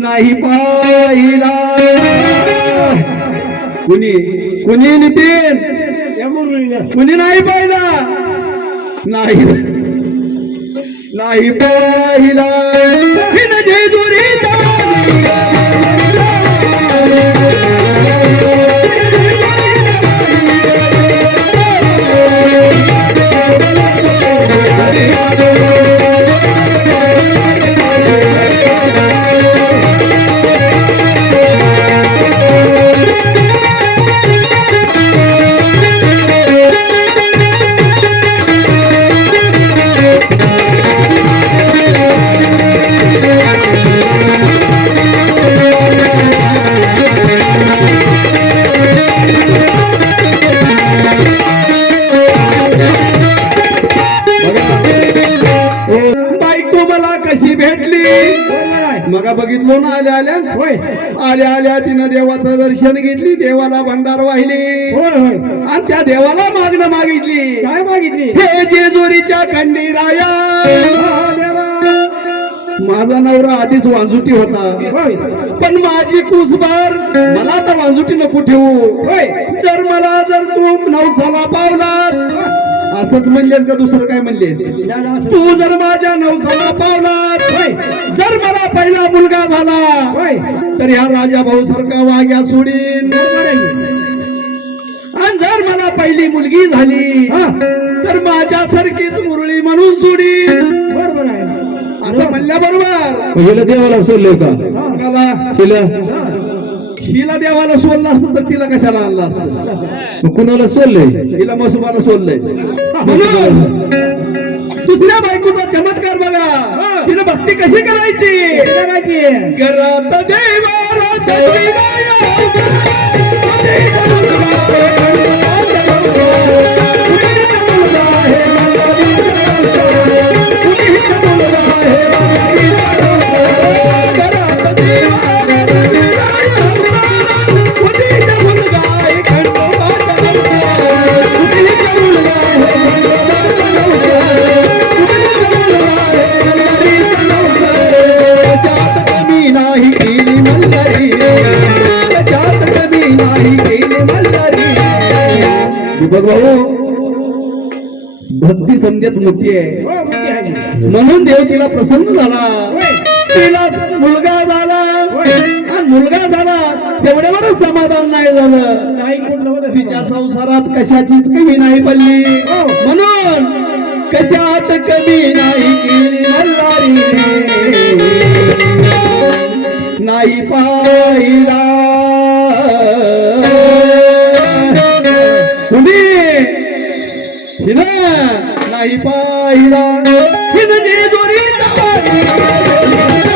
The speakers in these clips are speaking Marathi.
नाही पाहिला. कुणी? कुणी नितीन? कुणी नाही पाहिला? नाही. नाही पाहिला. हिन बघितलो ना आल्या आल्या? होय. आल्या आल्या तिनं देवाचं दर्शन घेतली देवाला भंडार वाहिली. होय होय. आणि त्या देवाला मागणं मागितली. काय मागितली? हे जेजुरीच्या खंडीराया. माझा नवरा आधीच वांजुटी होता. पण माझी कुसभर मला तर वांजुटी नको ठेवू. होय. जर मला जर तू नवसाला पावला असंच म्हणलेस का दुसरं काय म्हणलेस? तू जर माझ्या नवसाला पावला होय. जर मला पहिला मुलगा झाला होय. तर ह्या राजा भाऊ सारखा वाग्या सोडीन. बरोबर आणि जर मला पहिली मुलगी झाली हा. तर माझ्या सारखीच मुरळी म्हणून सोडीन. बरोबर आहे. असं म्हणल्याबरोबर हिला देवाला सोडलंय का? मला हिला देवाला सोडलं असतं तर तिला कशाला आणलं असतं? कुणाला सोडलंय? हिला मसुबाला सोडलंय. दुसऱ्या बायकोचा चमत्कार बघा. तिला भक्ती कशी करायची? करायची? घरात देवाला दीपक भाऊ भक्ती मोठी आहे. हो मोठी आहे. म्हणून देव तिला प्रसन्न झाला. तिला मुलगा झाला. आणि मुलगा झाला. तेवढ्यावरच समाधान नाही झालं. नाही नव्हतं तिच्या संसारात कशाचीच कमी नाही पडली. हो. म्हणून कशात कमी नाही केली मल्हारी नाही पाहिला हिनं नाही पाहिला. हिनं जेजुरीचा दुसरी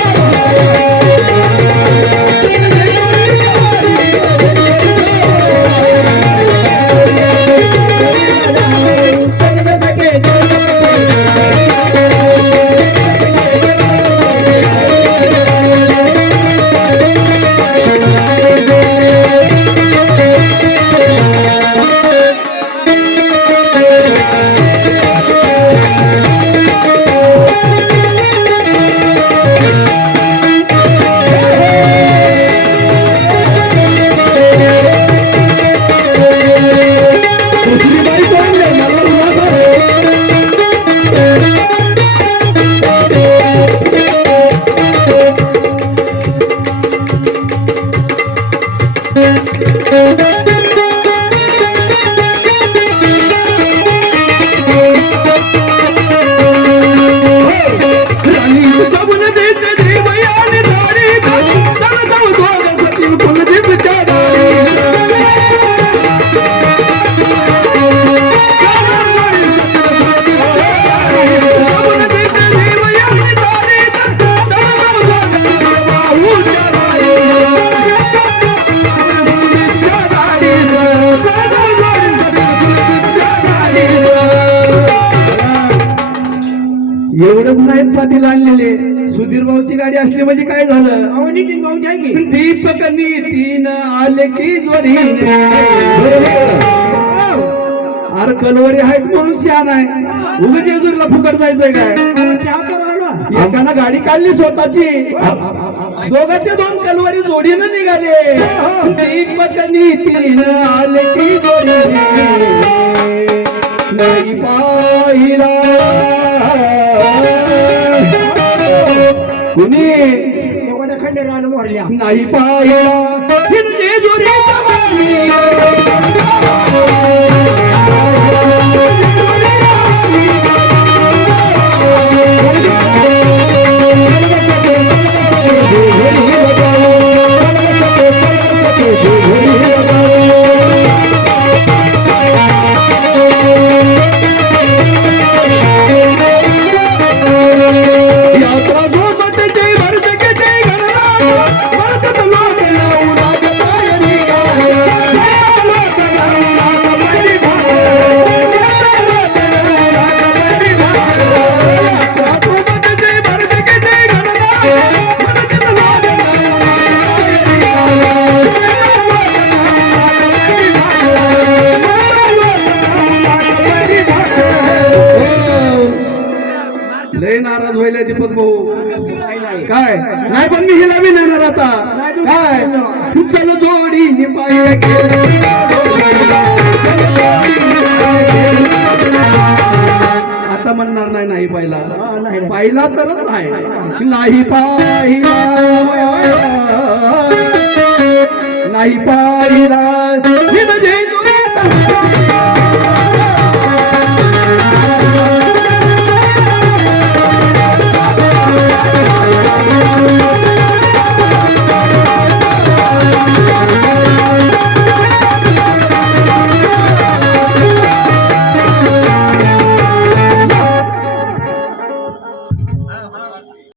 बाजूला आणलेले. सुधीर भाऊची गाडी असली म्हणजे काय झालं? अहो नितीन भाऊची दीपक नितीन आले की जोडी. अरे कलवरी आहेत म्हणून शान आहे. उगच येजूरला फुकट जायचंय काय? एकानं गाडी काढली स्वतःची. दोघांचे दोन कलवारी जोडीनं निघाले. दीपक नितीन आले की जोडी. नाही पाहिलं पांडुरान मोरल्या. नाही पाया. हिंदी काय? नाही पण मी हिला विनणार आता. काय? चल जोडी आता म्हणणार नाही नाही पाहिला. पाहिला तरच नाही. नाही पाहिला नाही पाहिला.